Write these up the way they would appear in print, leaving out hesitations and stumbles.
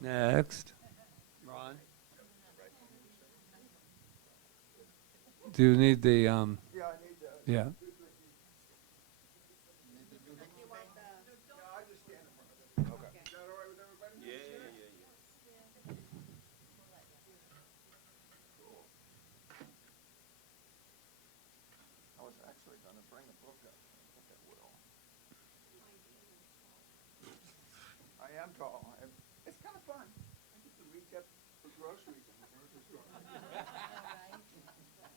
Next. Ron. Do you need the yeah. I was actually going to bring a book up. I don't think I will. I am tall. It's kind of fun. I get to reach up for groceries in the grocery store.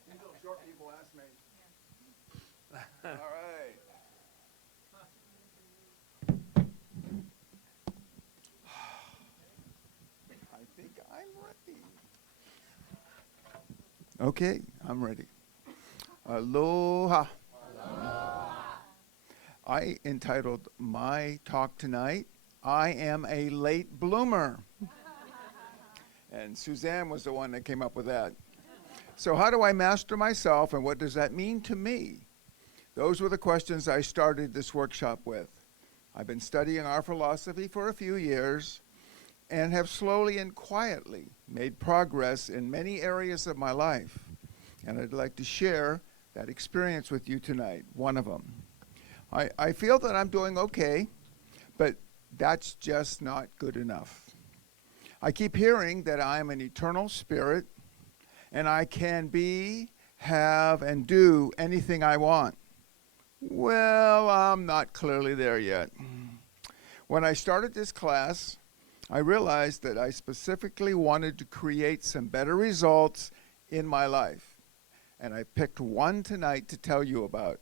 These little short people ask me. All right. I think I'm ready. Okay, I'm ready. Aloha. I entitled my talk tonight, I Am a Late Bloomer. And Suzanne was the one that came up with that. So how do I master myself, and what does that mean to me? Those were the questions I started this workshop with. I've been studying our philosophy for a few years and have slowly and quietly made progress in many areas of my life. And I'd like to share that experience with you tonight, one of them. I feel that I'm doing okay, but that's just not good enough. I keep hearing that I'm an eternal spirit and I can be, have, and do anything I want. Well, I'm not clearly there yet. When I started this class, I realized that I specifically wanted to create some better results in my life. And I picked one tonight to tell you about.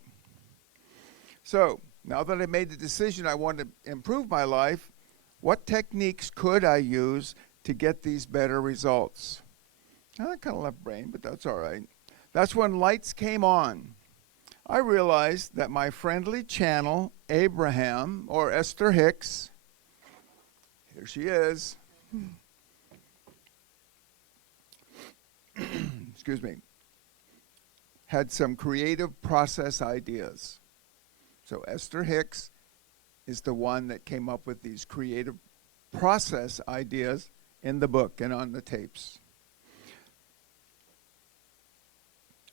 So, now that I made the decision I want to improve my life, what techniques could I use to get these better results? I kind of left brain, but that's all right. That's when lights came on. I realized that my friendly channel, Abraham, or Esther Hicks, here she is, excuse me, had some creative process ideas. So Esther Hicks is the one that came up with these creative process ideas in the book and on the tapes.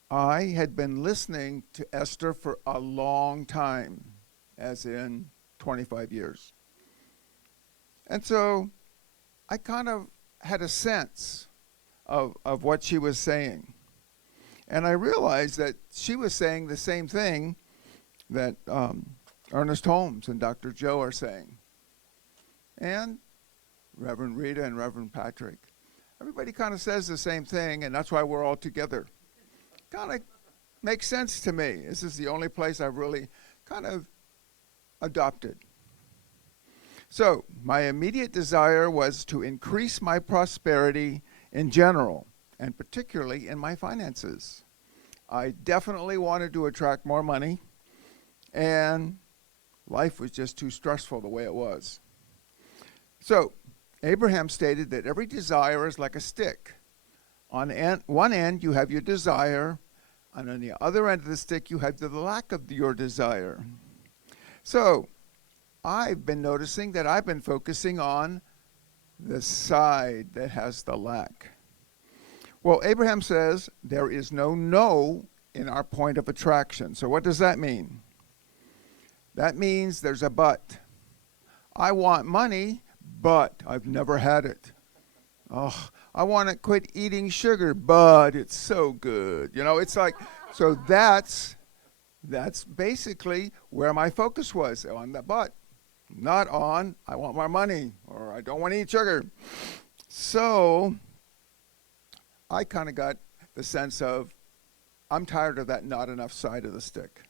I had been listening to Esther for a long time, as in 25 years. And so I kind of had a sense of what she was saying. And I realized that she was saying the same thing that Ernest Holmes and Dr. Joe are saying. And Reverend Rita and Reverend Patrick. Everybody kind of says the same thing, and that's why we're all together. Kind of makes sense to me. This is the only place I've really kind of adopted. So my immediate desire was to increase my prosperity in general, and particularly in my finances. I definitely wanted to attract more money, and life was just too stressful the way it was. So Abraham stated that every desire is like a stick. On one end, you have your desire, and on the other end of the stick, you have the lack of your desire. So I've been noticing that I've been focusing on the side that has the lack. Well, Abraham says there is no no in our point of attraction. So what does that mean? That means there's a but. I want money, but I've never had it. Oh, I want to quit eating sugar, but it's so good. You know, it's like, so that's basically where my focus was, on the but, not on I want more money or I don't want to eat sugar. So I kind of got the sense of I'm tired of that not enough side of the stick.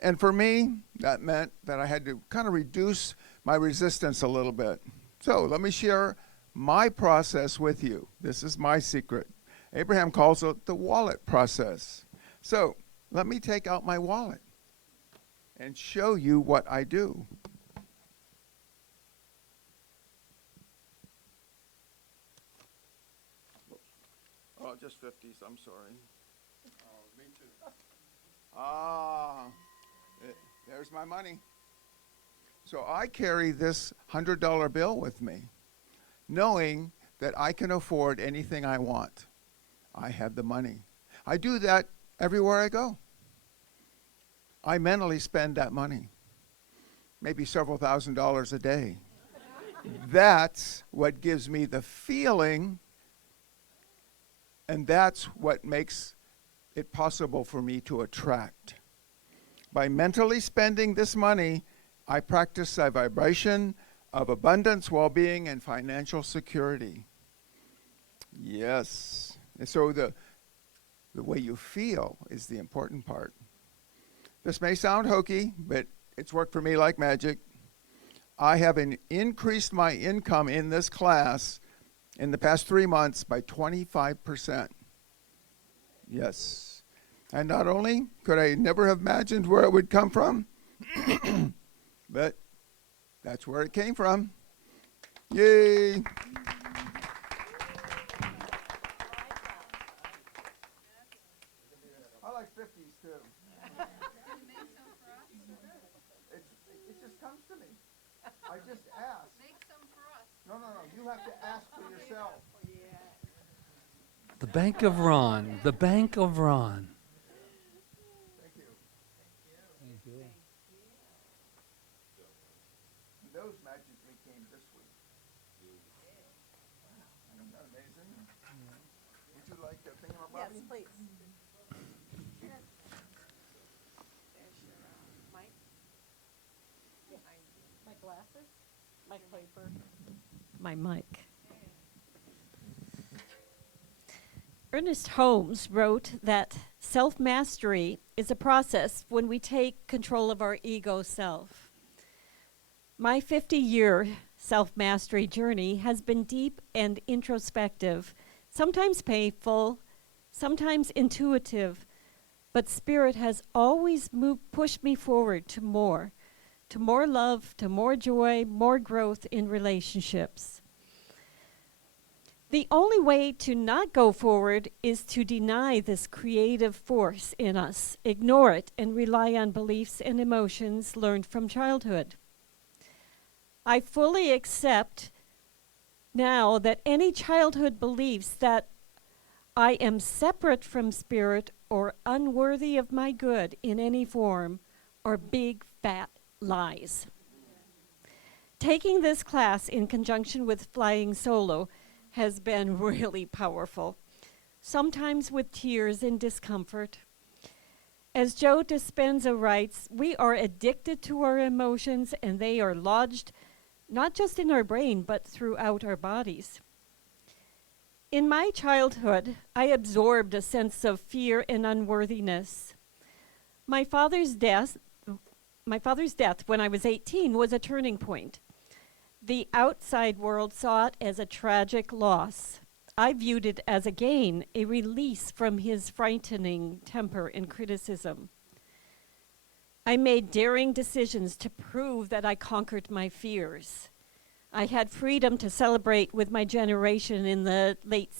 And for me, that meant that I had to kind of reduce my resistance a little bit. So let me share my process with you. This is my secret. Abraham calls it the wallet process. So let me take out my wallet and show you what I do. Oh, just 50s, I'm sorry. Oh, me too. There's my money. So I carry this $100 bill with me. knowing that I can afford anything I want. I have the money. I do that everywhere I go. I mentally spend that money, maybe several $1,000s a day. That's what gives me the feeling, and that's what makes it possible for me to attract. By mentally spending this money, I practice a vibration of abundance, well-being, and financial security. Yes. And so the way you feel is the important part. This may sound hokey, but it's worked for me like magic. I have increased my income in this class in the past 3 months by 25%. Yes. And not only could I never have imagined where it would come from, but that's where it came from. Yay! I like 50s too. It just comes to me. I just ask. Make some for us. No. You have to ask for yourself. The Bank of Ron. The Bank of Ron. Thank you. Thank you. Those magically came this week. Isn't that amazing? Would you like the thing on my Yes, body? please. There's your mic. My glasses, my paper, my mic. Ernest Holmes wrote that self-mastery is a process when we take control of our ego self. My 50-year self-mastery journey has been deep and introspective, sometimes painful, sometimes intuitive, but Spirit has always pushed me forward to more love, to more joy, more growth in relationships. The only way to not go forward is to deny this creative force in us, ignore it, and rely on beliefs and emotions learned from childhood. I fully accept now that any childhood beliefs that I am separate from Spirit or unworthy of my good in any form are big, fat lies. Taking this class in conjunction with flying solo has been really powerful, sometimes with tears and discomfort. As Joe Dispenza writes, we are addicted to our emotions and they are lodged not just in our brain, but throughout our bodies. In my childhood, I absorbed a sense of fear and unworthiness. My father's death when I was 18 was a turning point. The outside world saw it as a tragic loss. I viewed it as a gain, a release from his frightening temper and criticism. I made daring decisions to prove that I conquered my fears. I had freedom to celebrate with my generation in the late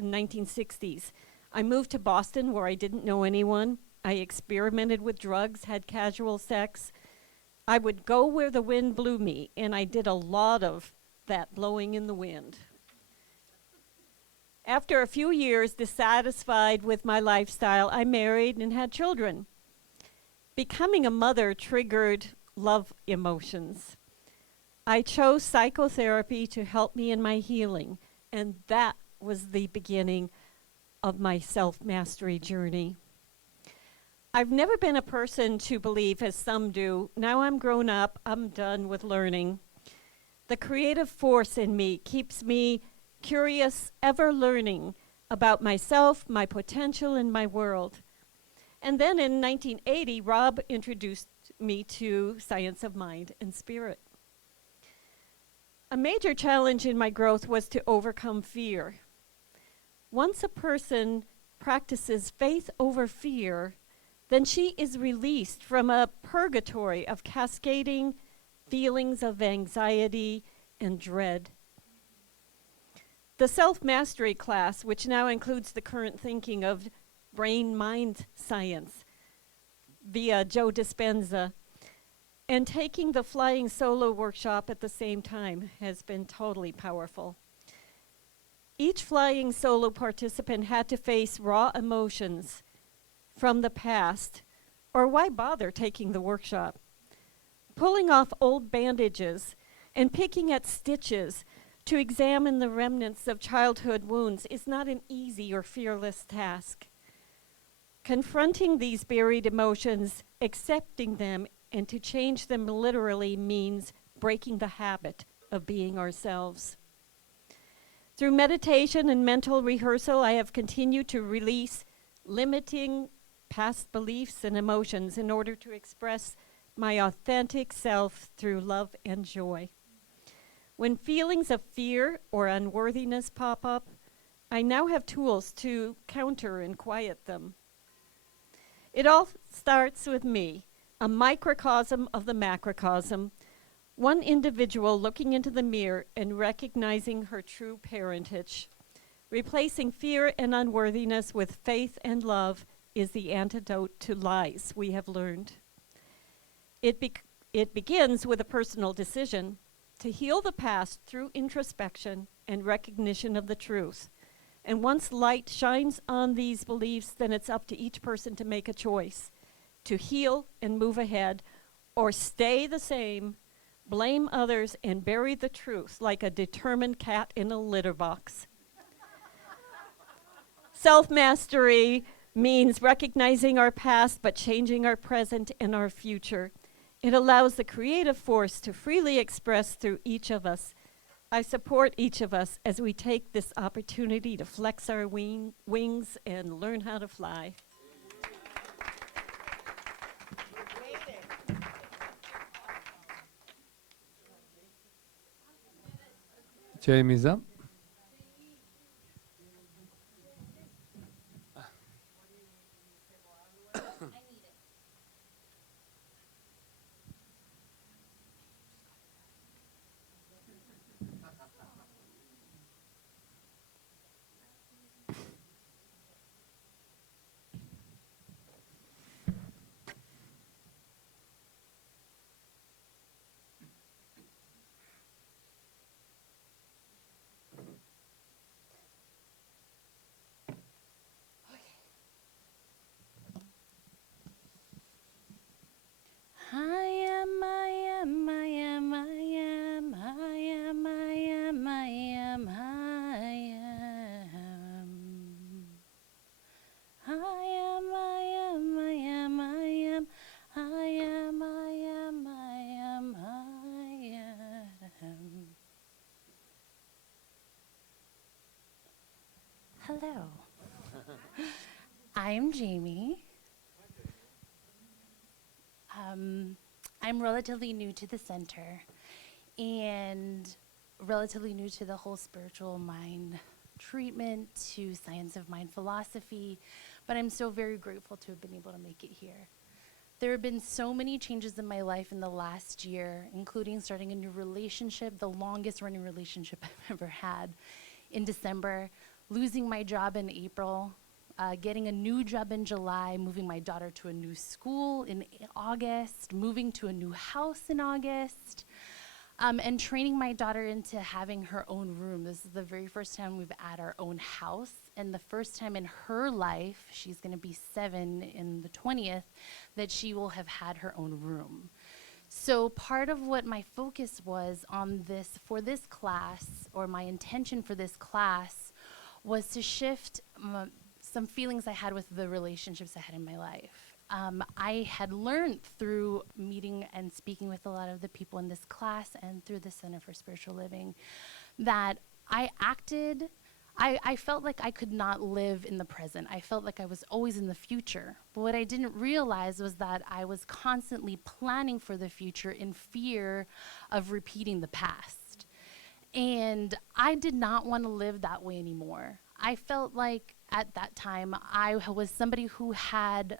1960s. I moved to Boston where I didn't know anyone. I experimented with drugs, had casual sex. I would go where the wind blew me, and I did a lot of that blowing in the wind. After a few years, dissatisfied with my lifestyle, I married and had children. Becoming a mother triggered love emotions. I chose psychotherapy to help me in my healing, and that was the beginning of my self-mastery journey. I've never been a person to believe, as some do, now I'm grown up, I'm done with learning. The creative force in me keeps me curious, ever learning about myself, my potential, and my world. And then in 1980, Rob introduced me to Science of Mind and Spirit. A major challenge in my growth was to overcome fear. Once a person practices faith over fear, then she is released from a purgatory of cascading feelings of anxiety and dread. The self-mastery class, which now includes the current thinking of brain-mind science via Joe Dispenza, and taking the flying solo workshop at the same time has been totally powerful. Each flying solo participant had to face raw emotions from the past, or why bother taking the workshop? Pulling off old bandages and picking at stitches to examine the remnants of childhood wounds is not an easy or fearless task. Confronting these buried emotions, accepting them, and to change them literally means breaking the habit of being ourselves. Through meditation and mental rehearsal, I have continued to release limiting past beliefs and emotions in order to express my authentic self through love and joy. When feelings of fear or unworthiness pop up, I now have tools to counter and quiet them. It all starts with me, a microcosm of the macrocosm, one individual looking into the mirror and recognizing her true parentage. Replacing fear and unworthiness with faith and love is the antidote to lies we have learned. It begins with a personal decision to heal the past through introspection and recognition of the truth. And once light shines on these beliefs, then it's up to each person to make a choice to heal and move ahead, or stay the same, blame others, and bury the truth like a determined cat in a litter box. Self-mastery means recognizing our past but changing our present and our future. It allows the creative force to freely express through each of us. I support each of us as we take this opportunity to flex our wings and learn how to fly. Jamie's up. Hello. I'm Jamie. I'm relatively new to the center and relatively new to the whole spiritual mind treatment, to science of mind philosophy, but I'm so very grateful to have been able to make it here. There have been so many changes in my life in the last year, including starting a new relationship, the longest running relationship I've ever had, in December, losing my job in April, getting a new job in July, moving my daughter to a new school in August, moving to a new house in August, and training my daughter into having her own room. This is the very first time we've had our own house, and the first time in her life, she's gonna be 7 in the 20th, that she will have had her own room. So part of what my focus was on this, for this class, or my intention for this class, was to shift some feelings I had with the relationships I had in my life. I had learned through meeting and speaking with a lot of the people in this class and through the Center for Spiritual Living that I felt like I could not live in the present. I felt like I was always in the future. But what I didn't realize was that I was constantly planning for the future in fear of repeating the past. And I did not want to live that way anymore. I felt like at that time I was somebody who had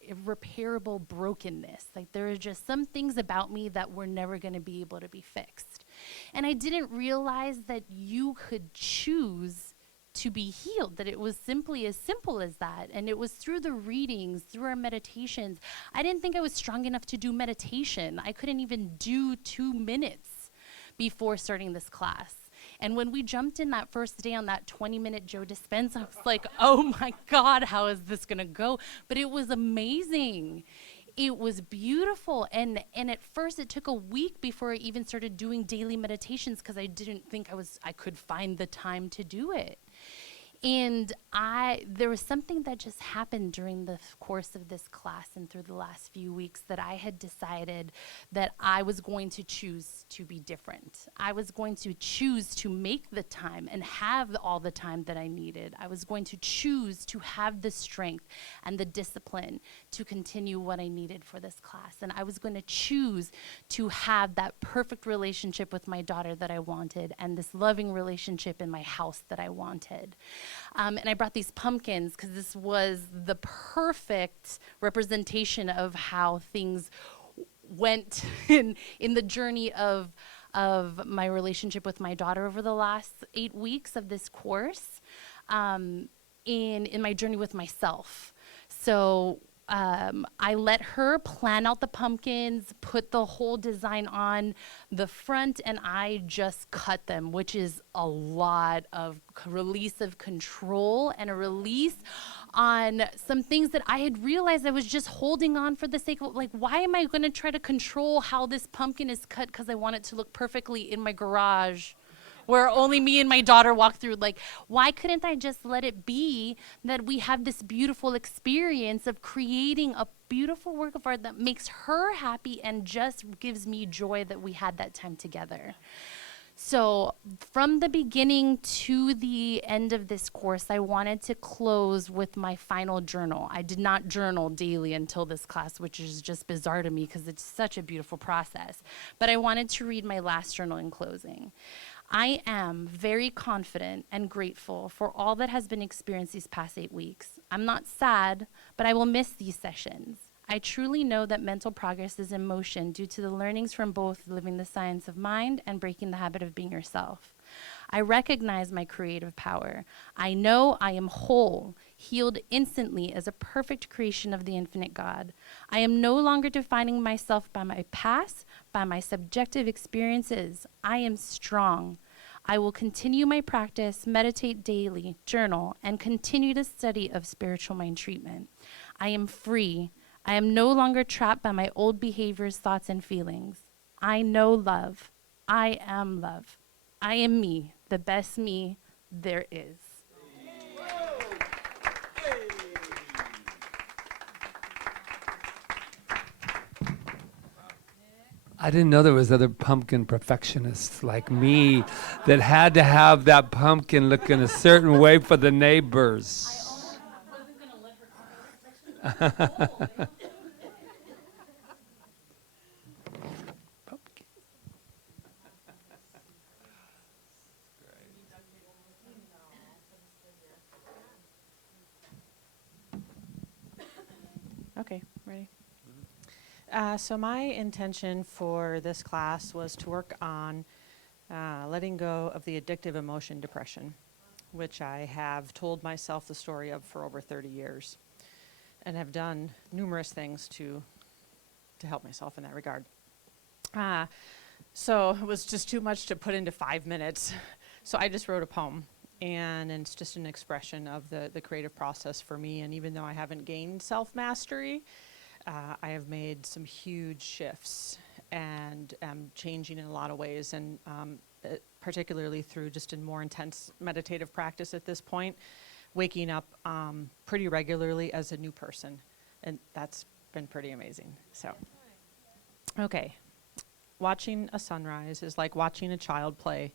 irreparable brokenness. Like there were just some things about me that were never going to be able to be fixed. And I didn't realize that you could choose to be healed, that it was simply as simple as that. And it was through the readings, through our meditations. I didn't think I was strong enough to do meditation. I couldn't even do 2 minutes before starting this class. And when we jumped in that first day on that 20-minute Joe Dispenza, I was like, oh my God, how is this gonna go? But it was amazing. It was beautiful. And at first it took a week before I even started doing daily meditations because I didn't think I could find the time to do it. And there was something that just happened during the course of this class and through the last few weeks that I had decided that I was going to choose to be different. I was going to choose to make the time and have all the time that I needed. I was going to choose to have the strength and the discipline to continue what I needed for this class. And I was going to choose to have that perfect relationship with my daughter that I wanted and this loving relationship in my house that I wanted. And I brought these pumpkins because this was the perfect representation of how things went in the journey of my relationship with my daughter over the last 8 weeks of this course, in my journey with myself. So I let her plan out the pumpkins, put the whole design on the front, and I just cut them, which is a lot of release of control and a release on some things that I had realized I was just holding on for the sake of, like, why am I going to try to control how this pumpkin is cut because I want it to look perfectly in my garage where only me and my daughter walk through? Like, why couldn't I just let it be that we have this beautiful experience of creating a beautiful work of art that makes her happy and just gives me joy that we had that time together? So from the beginning to the end of this course, I wanted to close with my final journal. I did not journal daily until this class, which is just bizarre to me because it's such a beautiful process. But I wanted to read my last journal in closing. I am very confident and grateful for all that has been experienced these past 8 weeks. I'm not sad, but I will miss these sessions. I truly know that mental progress is in motion due to the learnings from both living the science of mind and breaking the habit of being yourself. I recognize my creative power. I know I am whole, healed instantly as a perfect creation of the infinite God. I am no longer defining myself by my past, by my subjective experiences. I am strong. I will continue my practice, meditate daily, journal, and continue the study of spiritual mind treatment. I am free. I am no longer trapped by my old behaviors, thoughts, and feelings. I know love. I am love. I am me, the best me there is. I didn't know there was other pumpkin perfectionists like me that had to have that pumpkin looking a certain way for the neighbors. wasn't going to let her Okay, ready? So my intention for this class was to work on letting go of the addictive emotion depression, which I have told myself the story of for over 30 years and have done numerous things to help myself in that regard. So it was just too much to put into 5 minutes. So I just wrote a poem, and it's just an expression of the creative process for me. And even though I haven't gained self-mastery, I have made some huge shifts and am changing in a lot of ways, and particularly through just a more intense meditative practice at this point, waking up pretty regularly as a new person. And that's been pretty amazing. So, okay. Watching a sunrise is like watching a child play.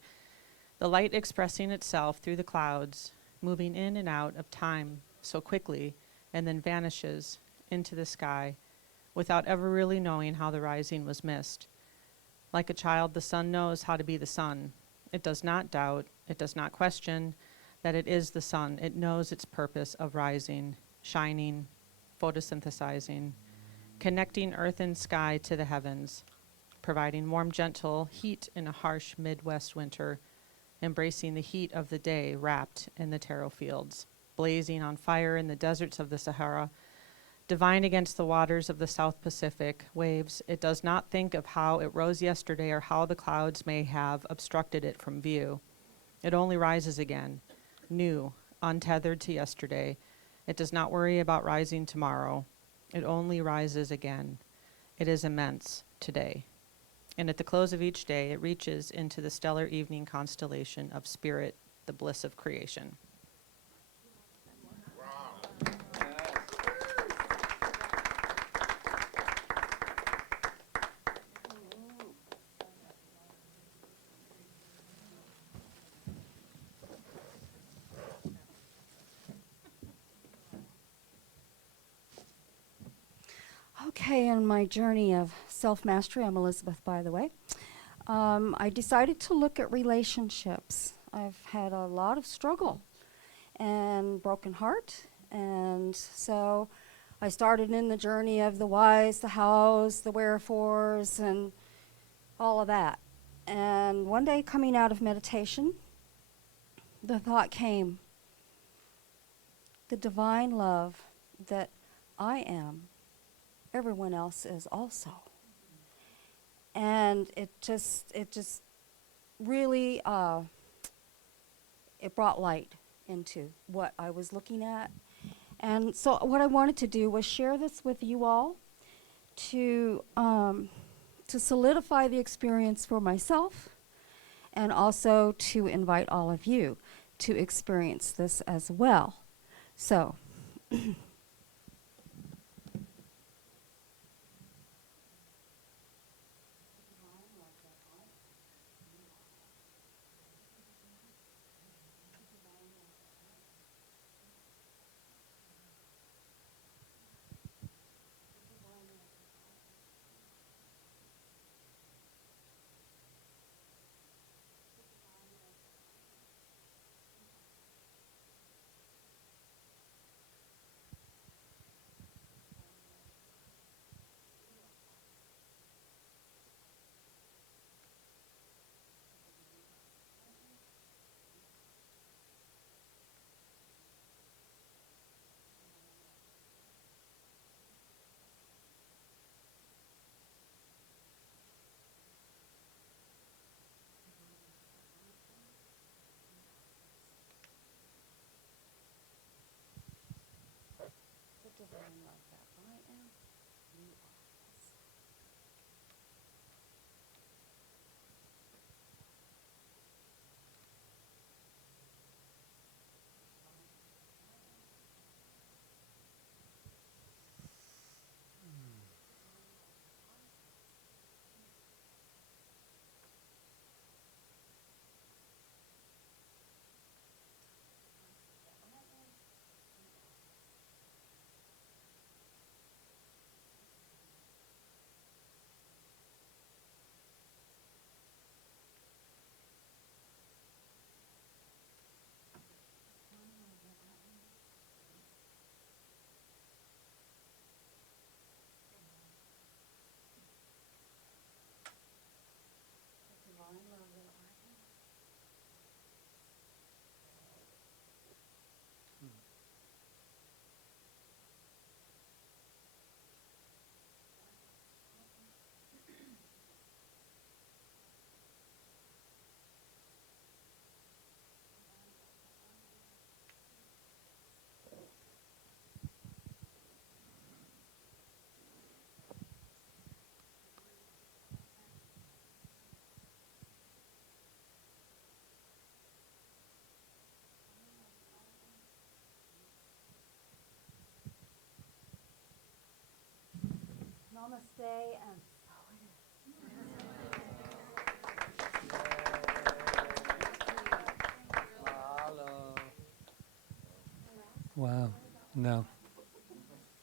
The light expressing itself through the clouds, moving in and out of time so quickly, and then vanishes into the sky without ever really knowing how the rising was missed. Like a child, the sun knows how to be the sun. It does not doubt, it does not question that it is the sun. It knows its purpose of rising, shining, photosynthesizing, connecting earth and sky to the heavens, providing warm, gentle heat in a harsh Midwest winter, embracing the heat of the day wrapped in the taro fields, blazing on fire in the deserts of the Sahara, divine against the waters of the South Pacific waves. It does not think of how it rose yesterday or how the clouds may have obstructed it from view. It only rises again, new, untethered to yesterday. It does not worry about rising tomorrow. It only rises again. It is immense today. And at the close of each day, it reaches into the stellar evening constellation of spirit, the bliss of creation. Okay, in my journey of self-mastery, I'm Elizabeth, by the way, I decided to look at relationships. I've had a lot of struggle and broken heart, and so I started in the journey of the whys, the hows, the wherefores, and all of that. And one day, coming out of meditation, the thought came, the divine love that I am, everyone else is also. And it just really, it brought light into what I was looking at. And so what I wanted to do was share this with you all to solidify the experience for myself, and also to invite all of you to experience this as well. So, the divine love that I am, you are. Namaste, and so it is. Wow. No.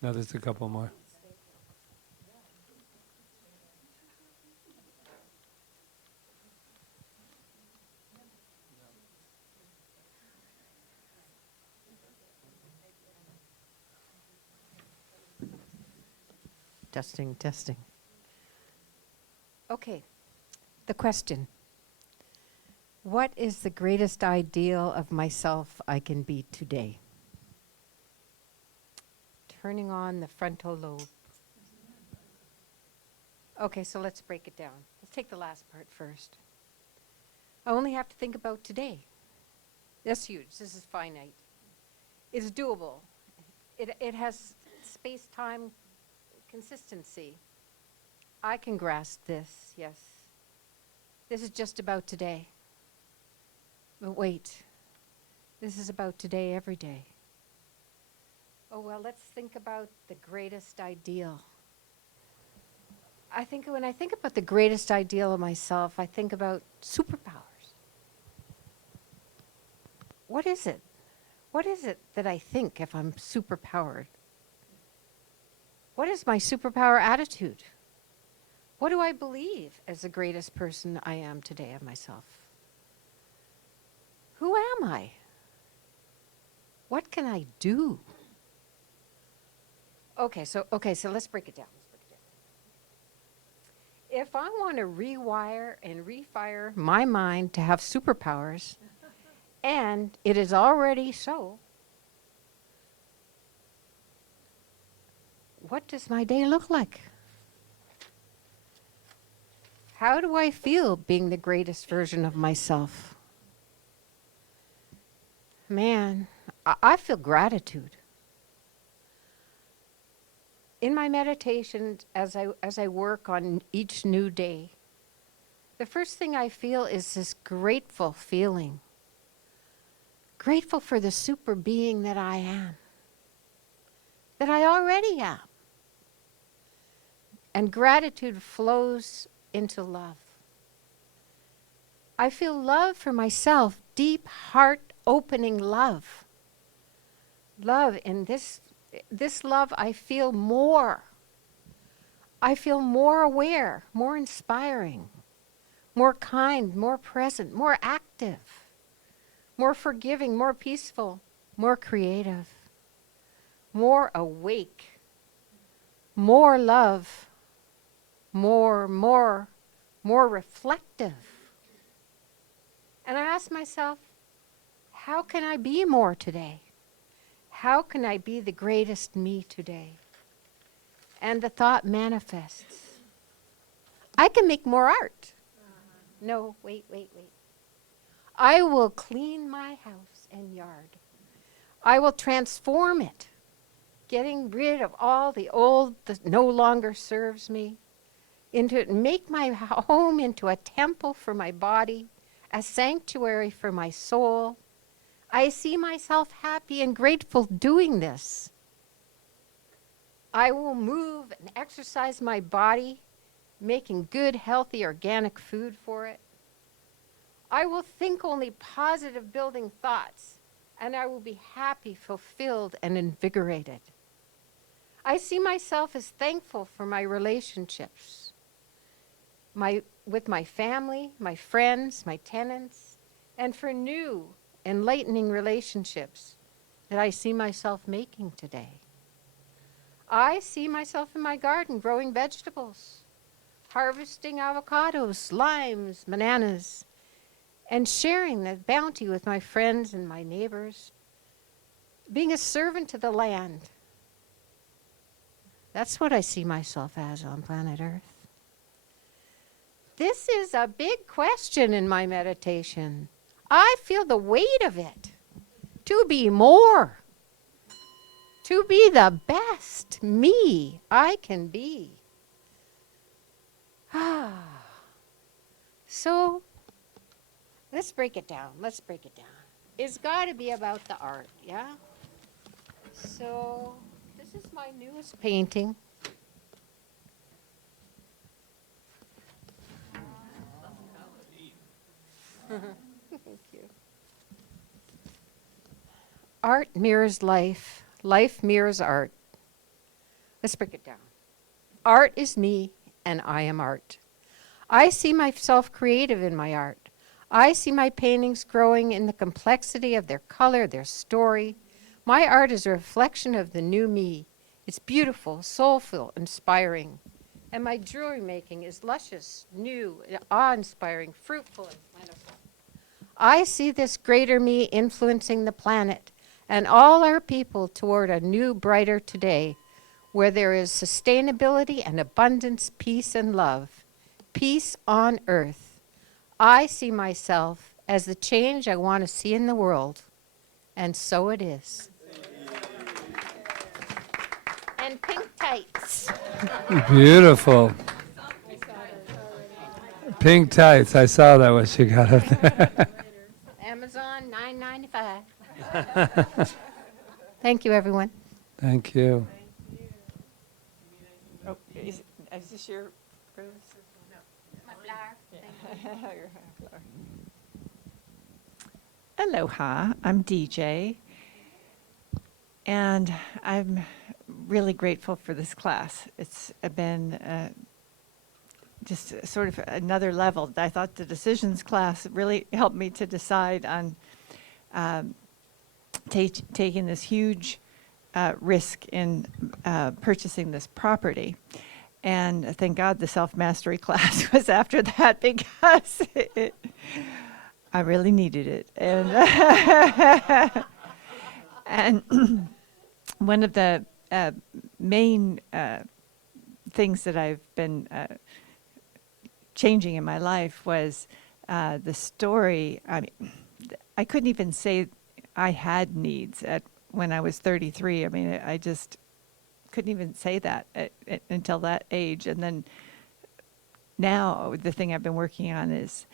No, there's a couple more. Testing, testing. Okay, the question. What is the greatest ideal of myself I can be today? Turning on the frontal lobe. Okay, so let's break it down. Let's take the last part first. I only have to think about today. That's huge. This is finite. It's doable. It has space-time consistency. I can grasp this, yes. This is just about today. But wait, this is about today, every day. Oh, well, let's think about the greatest ideal. When I think about the greatest ideal of myself, I think about superpowers. What is it? What is it that I think if I'm superpowered? What is my superpower attitude? What do I believe as the greatest person I am today of myself? Who am I? What can I do? Okay, so let's break it down. If I want to rewire and refire my mind to have superpowers, and it is already so, what does my day look like? How do I feel being the greatest version of myself? Man, I feel gratitude. In my meditations, as I work on each new day, the first thing I feel is this grateful feeling. Grateful for the super being that I am, that I already am. And gratitude flows into love. I feel love for myself, deep heart-opening love. Love, in this love I feel more. I feel more aware, more inspiring, more kind, more present, more active, more forgiving, more peaceful, more creative, more awake, more love, more reflective. And I ask myself, how can I be more today? How can I be the greatest me today? And the thought manifests. I can make more art. No, wait. I will clean my house and yard. I will transform it, getting rid of all the old that no longer serves me, make my home into a temple for my body, a sanctuary for my soul. I see myself happy and grateful doing this. I will move and exercise my body, making good, healthy, organic food for it. I will think only positive, building thoughts, and I will be happy, fulfilled, and invigorated. I see myself as thankful for my relationships, with my family, my friends, my tenants, and for new, enlightening relationships that I see myself making today. I see myself in my garden growing vegetables, harvesting avocados, limes, bananas, and sharing that bounty with my friends and my neighbors, being a servant to the land. That's what I see myself as on planet Earth. This is a big question in my meditation. I feel the weight of it. To be more. To be the best me I can be. So, let's break it down. It's got to be about the art, yeah? So, this is my newest painting. Thank you. Art mirrors life. Life mirrors art. Let's break it down. Art is me, and I am art. I see myself creative in my art. I see my paintings growing in the complexity of their color, their story. My art is a reflection of the new me. It's beautiful, soulful, inspiring. And my jewelry making is luscious, new, awe-inspiring, fruitful, and plentiful. I see this greater me influencing the planet and all our people toward a new, brighter today where there is sustainability and abundance, peace and love. Peace on earth. I see myself as the change I want to see in the world. And so it is. And pink tights. Beautiful. Pink tights. I saw that when she got up there. Amazon, $9.95. Thank you, everyone. Thank you. Oh, is this your rose? My flower. Aloha, I'm DJ, and I'm really grateful for this class. It's been just sort of another level. I thought the decisions class really helped me to decide on taking this huge risk in purchasing this property. And thank God the self-mastery class was after that, because I really needed it. And one of the main things that I've been changing in my life was the story. I mean, I couldn't even say I had needs when I was 33. I mean, I just couldn't even say that until that age. And then now the thing I've been working on is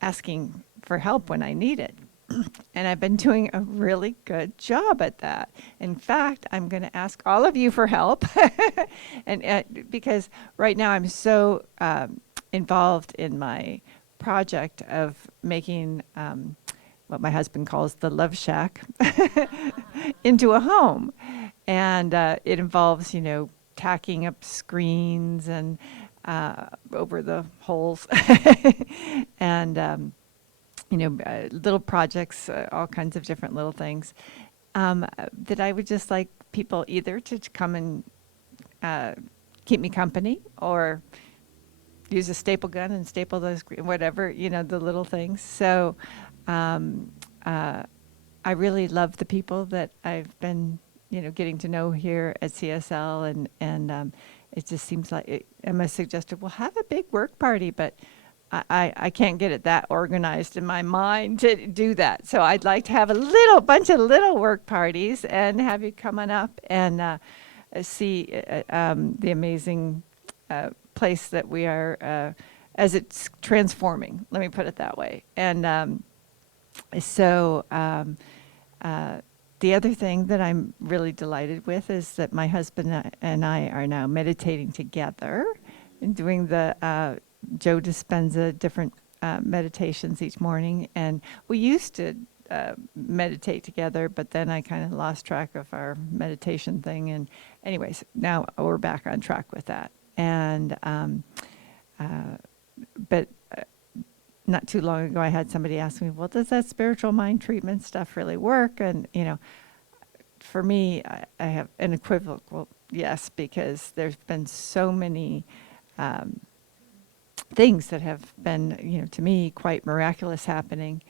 asking for help when I need it. And I've been doing a really good job at that. In fact, I'm going to ask all of you for help. And because right now I'm so involved in my project of making what my husband calls the love shack into a home. And it involves, tacking up screens and over the holes and, little projects, all kinds of different little things that I would just like people either to come and keep me company, or use a staple gun and staple those, whatever, the little things. So I really love the people that I've been, getting to know here at CSL, and it just seems like Emma suggested, well, have a big work party, but I can't get it that organized in my mind to do that. So I'd like to have a bunch of little work parties and have you come on up and see the amazing place that we are as it's transforming. Let me put it that way. And so the other thing that I'm really delighted with is that my husband and I are now meditating together and doing the Joe Dispenza different meditations each morning. And we used to meditate together, but then I kind of lost track of our meditation thing. And anyways, now we're back on track with that. And but not too long ago, I had somebody ask me, well, does that spiritual mind treatment stuff really work? And, for me, I have an equivocal yes, because there's been so many things that have been, to me, quite miraculous happening.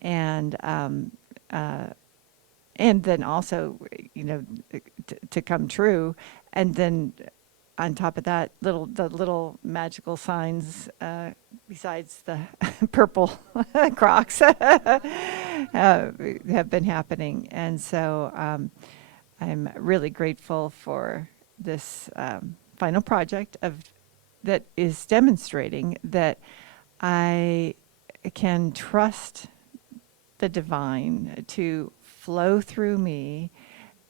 And then also, to come true. And then on top of that, the little magical signs besides the purple Crocs have been happening. And so I'm really grateful for this final project that is demonstrating that I can trust the divine to flow through me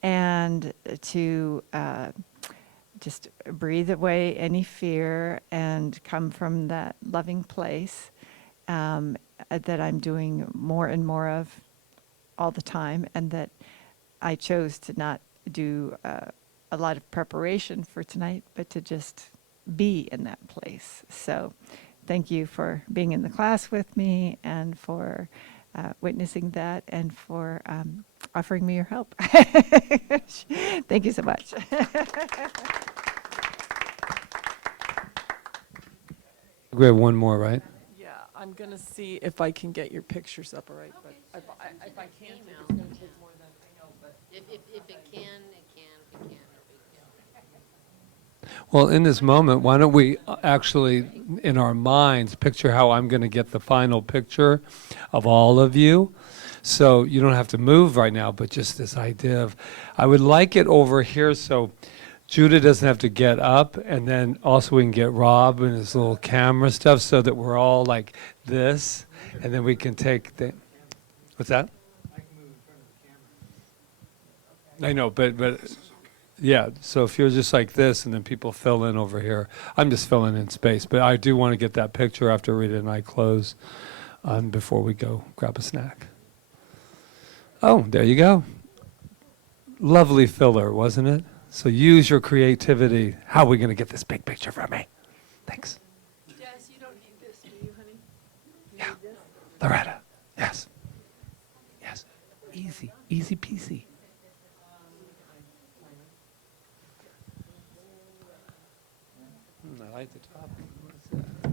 and to just breathe away any fear and come from that loving place that I'm doing more and more of all the time, and that I chose to not do a lot of preparation for tonight, but to just be in that place. So thank you for being in the class with me, and for witnessing that, and for offering me your help. Thank you so much. We have one more, right? Yeah, I'm going to see if I can get your pictures up, all right? But if I can't, it's going to take more than I know. But if it can, it can. If it can't, Well, in this moment, why don't we actually, in our minds, picture how I'm going to get the final picture of all of you. So you don't have to move right now, but just this idea of, I would like it over here so Judah doesn't have to get up, and then also we can get Rob and his little camera stuff so that we're all like this, and then we can take the, what's that? I know, but yeah, so if you're just like this and then people fill in over here, I'm just filling in space, but I do want to get that picture after Rita and I close before we go grab a snack. Oh, there you go. Lovely filler, wasn't it? So use your creativity. How are we going to get this big picture for me? Thanks. Jess, you don't need this, do you, honey? Yeah. Loretta, yes. Yes. Easy, easy peasy. I like the top. What's that?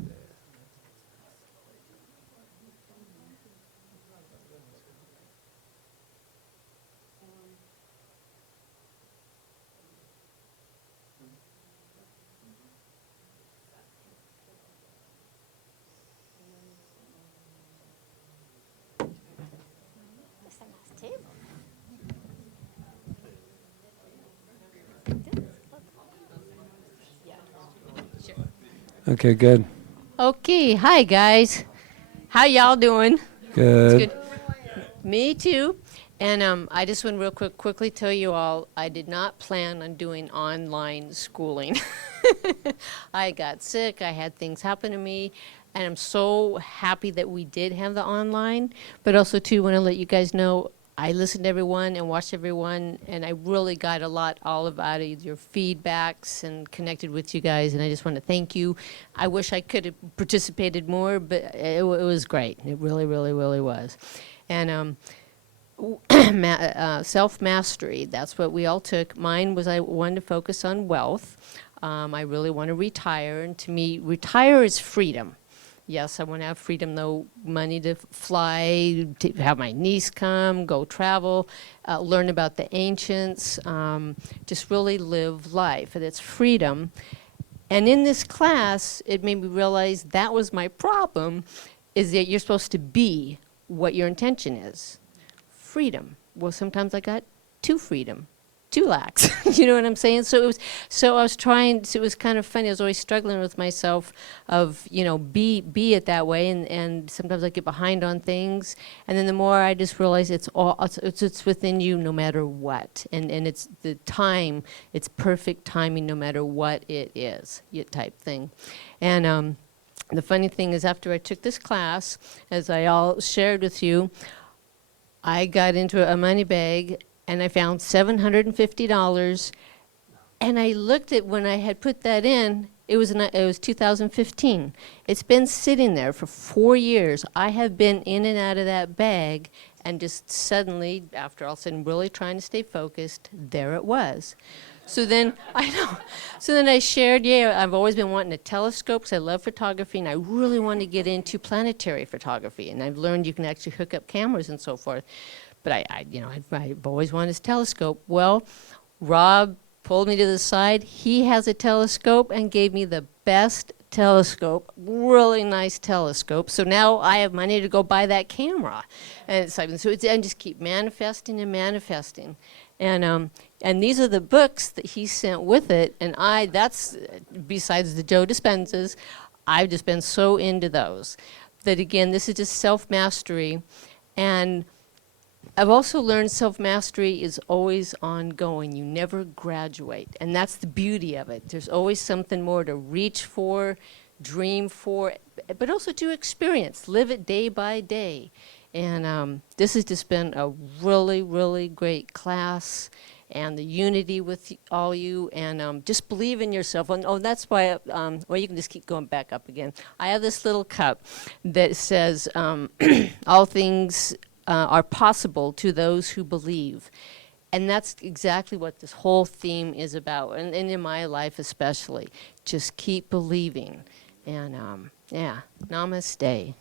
Okay, good. Okay, hi guys. How y'all doing? Good. It's good. Me too. And I just want to quickly tell you all, I did not plan on doing online schooling. I got sick, I had things happen to me, and I'm so happy that we did have the online. But also too, want to let you guys know, I listened to everyone and watched everyone, and I really got a lot all out of your feedbacks and connected with you guys, and I just want to thank you. I wish I could have participated more, but it was great. It really, really, really was. And self-mastery, that's what we all took. Mine was I wanted to focus on wealth. I really want to retire, and to me, retire is freedom. Yes, I want to have freedom, though, money to fly, to have my niece come, go travel, learn about the ancients, just really live life. And it's freedom. And in this class, it made me realize that was my problem, is that you're supposed to be what your intention is. Freedom. Well, sometimes I got too lax. You know what I'm saying? So I was trying, so it was kind of funny. I was always struggling with myself of, be it that way. And sometimes I get behind on things. And then the more I just realize it's within you no matter what. And it's the time, it's perfect timing no matter what it is, type thing. And the funny thing is after I took this class, as I all shared with you, I got into a money bag and I found $750, and I looked at when I had put that in, it was 2015. It's been sitting there for 4 years. I have been in and out of that bag, and just suddenly, after all of a sudden really trying to stay focused, there it was. So then, I shared, I've always been wanting a telescope because I love photography, and I really want to get into planetary photography, and I've learned you can actually hook up cameras and so forth. But I've always wanted a telescope. Well, Rob pulled me to the side. He has a telescope and gave me the best telescope, really nice telescope. So now I have money to go buy that camera. And it's like, I just keep manifesting and manifesting. And these are the books that he sent with it. And that's, besides the Joe Dispensas, I've just been so into those. That again, this is just self-mastery. And I've also learned self-mastery is always ongoing. You never graduate. And that's the beauty of it. There's always something more to reach for, dream for, but also to experience. Live it day by day. And this has just been a really, really great class. And the unity with all you, and just believe in yourself. And that's why, you can just keep going back up again. I have this little cup that says, all things are possible to those who believe. And that's exactly what this whole theme is about, and in my life especially. Just keep believing. And namaste.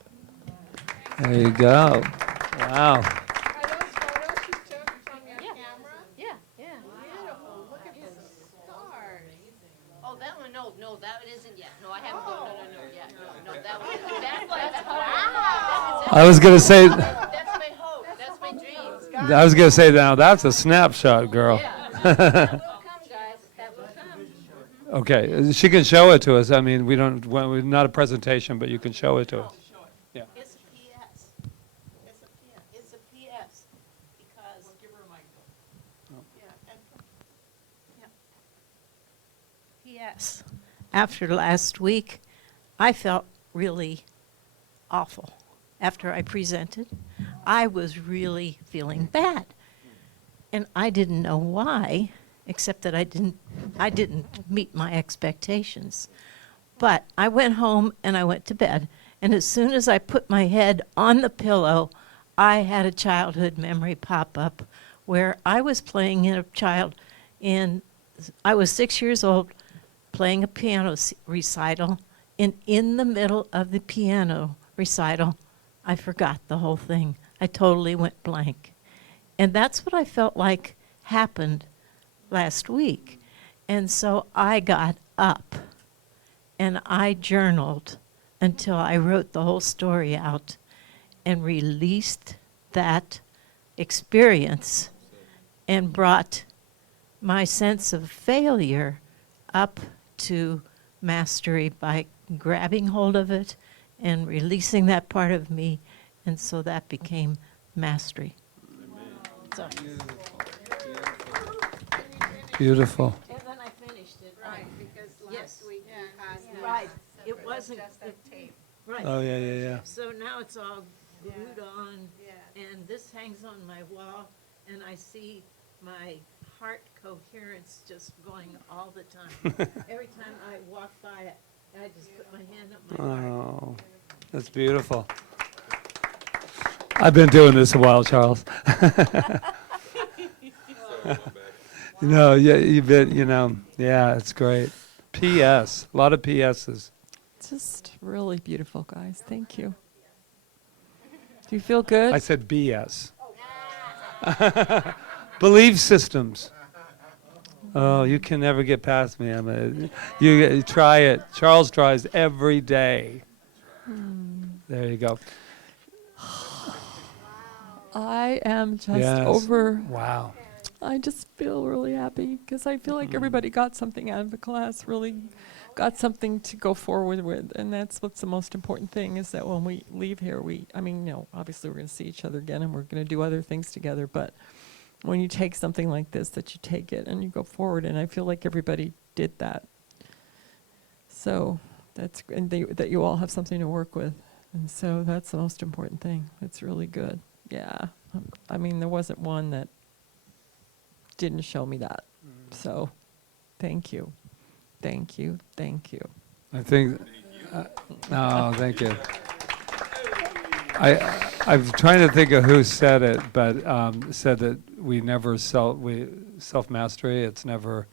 There you go. Wow. Are those photos you took from your camera? Yeah. Beautiful. Look at the stars. Oh, that one I was gonna say. That's my hope. That's my dream. I was gonna say now that's a snapshot, girl. That will come, guys. That will come. Okay, she can show it to us. I mean, we don't. Well, not a presentation, but you can show it to us. Yeah. It's a PS. It's a PS because. Give her a microphone. Yes. After last week, I felt really awful. After I presented, I was really feeling bad. And I didn't know why, except that I didn't meet my expectations. But I went home and I went to bed. And as soon as I put my head on the pillow, I had a childhood memory pop up where I was playing I was 6 years old, playing a piano recital, and in the middle of the piano recital, I forgot the whole thing. I totally went blank. And that's what I felt like happened last week. And so I got up and I journaled until I wrote the whole story out and released that experience and brought my sense of failure up to mastery by grabbing hold of it and releasing that part of me, and so that became mastery. So. Beautiful. And then I finished it. Right, because last week you passed this. Right, it wasn't. Just a tape. Right. Oh yeah. So now it's all glued on, Yeah. and this hangs on my wall, and I see my heart coherence just going all the time. Every time I walk by it, I just put my hand up my heart. Oh, that's beautiful. I've been doing this a while, Charles. No, yeah, you've been, yeah, it's great. PS, a lot of PSs. Just really beautiful, guys. Thank you. Do you feel good? I said BS. Belief systems. Oh, you can never get past me. You try it. Charles tries every day. There you go. I am just Yes. over. Wow. I just feel really happy because I feel like everybody got something out of the class, really got something to go forward with. And that's what's the most important thing, is that when we leave here, obviously we're going to see each other again and we're going to do other things together. But when you take something like this, that you take it and you go forward. And I feel like everybody did that. So that you all have something to work with. And so that's the most important thing. It's really good. Yeah. There wasn't one that didn't show me that. So thank you. Thank you. Thank you. I think, thank you. I'm trying to think of who said it, but said that we never self-mastery, it's never,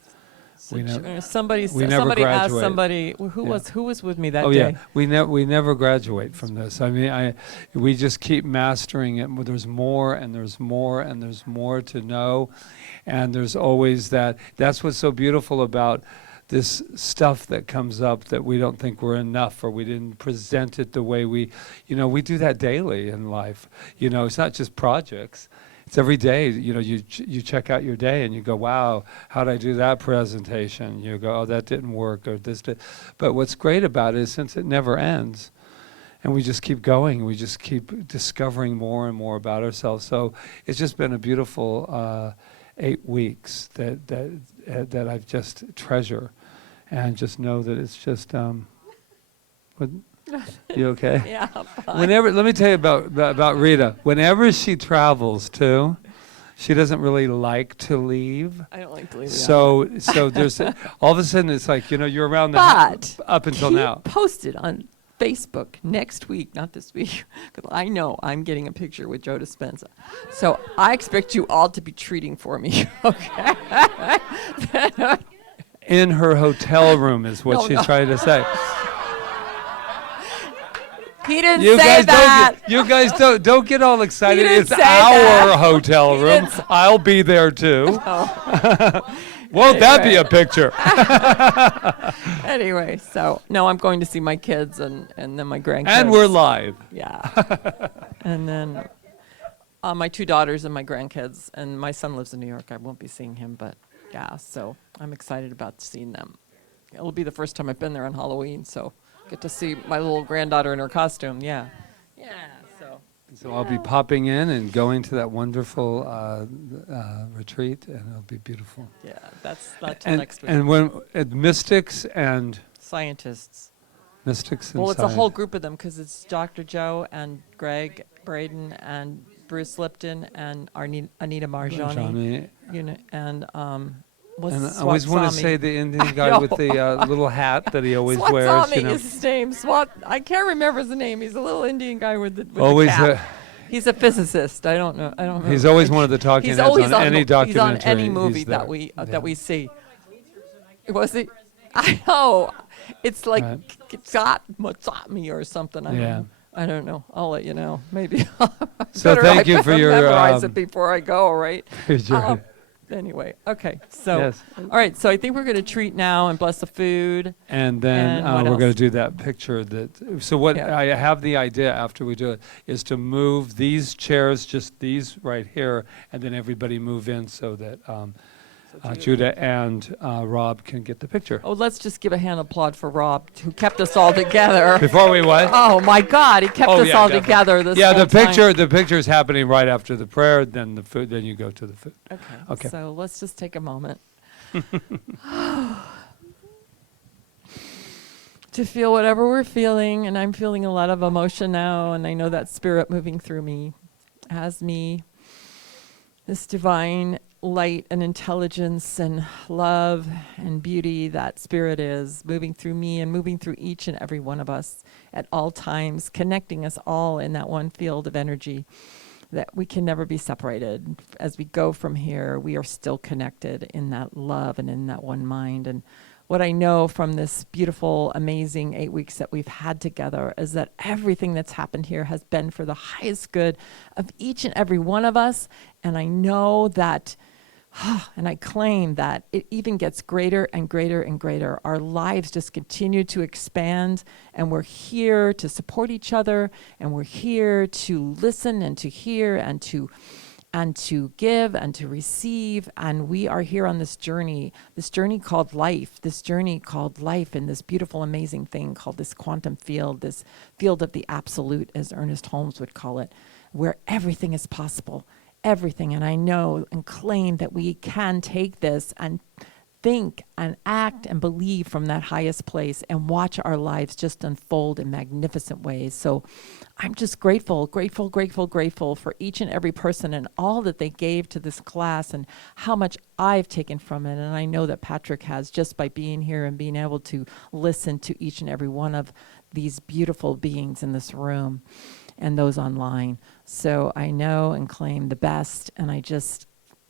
Somebody we never asked graduate. somebody who Yeah. was with me that Oh day. yeah, we never graduate from this. We just keep mastering it. There's more and there's more and there's more to know, and there's always that. That's what's so beautiful about this stuff that comes up that we don't think we're enough, or we didn't present it the way we do that daily in life. It's not just projects. It's every day. You check out your day and you go, wow, how did I do that presentation? You go, oh, that didn't work, or this did. But what's great about it is, since it never ends, and we just keep going, we just keep discovering more and more about ourselves. So it's just been a beautiful 8 weeks that I've just treasure, and just know that it's just. You okay? Yeah, fine. Let me tell you about Rita. Whenever she travels too, she doesn't really like to leave. I don't like to leave. So there's all of a sudden it's like you're around the But up until keep now. posted on Facebook next week, not this week, because I know I'm getting a picture with Joe Dispenza. So I expect you all to be treating for me, okay? In her hotel room is what she's trying to say. He didn't You say guys that. don't get all excited. didn't It's say our that. hotel He room. didn't I'll be there too. Won't that be a picture? Anyway, so no, I'm going to see my kids and then my grandkids. And we're live. Yeah. And then my 2 daughters and my grandkids, and my son lives in New York. I won't be seeing him, but yeah, so I'm excited about seeing them. It'll be the first time I've been there on Halloween, so get to see my little granddaughter in her costume. Yeah. Yeah, so. So I'll be popping in and going to that wonderful retreat, and it'll be beautiful. Yeah, that's not till And, next week. and when mystics and Scientists. mystics and Well, it's a whole science. group of them because it's Dr. Joe and Greg Braden and Bruce Lipton and Anita Marjani. Johnny. You know, and what's And I always want to Swapsami? say the Indian guy with the little hat that he always wears. Swapsami You know, is his name. I can't remember his name. He's a little Indian guy with the always. cap. He's a physicist. I don't know. He's always one of the talking He's heads always on any He's documentary. on any movie He's there. that we see. Was he? I know. It's like Right. Matsami or something. Yeah. I don't know. I'll let you know. Maybe. So Better thank I you for your. memorize it before I go. Right. Sure. Anyway. Okay. So. Yes. All right. So I think we're going to treat now and bless the food. And then And what we're going else? to do that picture. So what Yeah. I have the idea after we do it is to move these chairs, just these right here, and then everybody move in so that Judah and Rob can get the picture. Oh, let's just give a hand applaud for Rob, who kept us all together. Before we what? Oh my God, he kept Oh, us yeah, all definitely. together. This Yeah, whole time. the picture is happening right after the prayer. Then the food. Then you go to the food. Okay. So let's just take a moment to feel whatever we're feeling, and I'm feeling a lot of emotion now, and I know that spirit moving through me has me. This divine light and intelligence and love and beauty that spirit is moving through me and moving through each and every one of us at all times, connecting us all in that one field of energy that we can never be separated. As we go from here, we are still connected in that love and in that one mind. And what I know from this beautiful, amazing 8 weeks that we've had together is that everything that's happened here has been for the highest good of each and every one of us. And I know that, and I claim that it even gets greater and greater and greater. Our lives just continue to expand, and we're here to support each other, and we're here to listen and to hear and to give and to receive. And we are here on this journey called life, in this beautiful, amazing thing called this quantum field, this field of the absolute, as Ernest Holmes would call it, where everything is possible, everything. And I know and claim that we can take this and think and act and believe from that highest place and watch our lives just unfold in magnificent ways. So I'm just grateful for each and every person and all that they gave to this class and how much I've taken from it. And I know that Patrick has, just by being here and being able to listen to each and every one of these beautiful beings in this room and those online. So I know and claim the best, and I just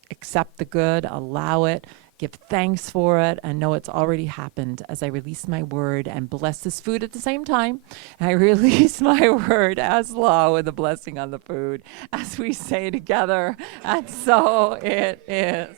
accept the good, allow it, give thanks for it, and know it's already happened as I release my word and bless this food at the same time. I release my word as law with a blessing on the food as we say together, and so it is.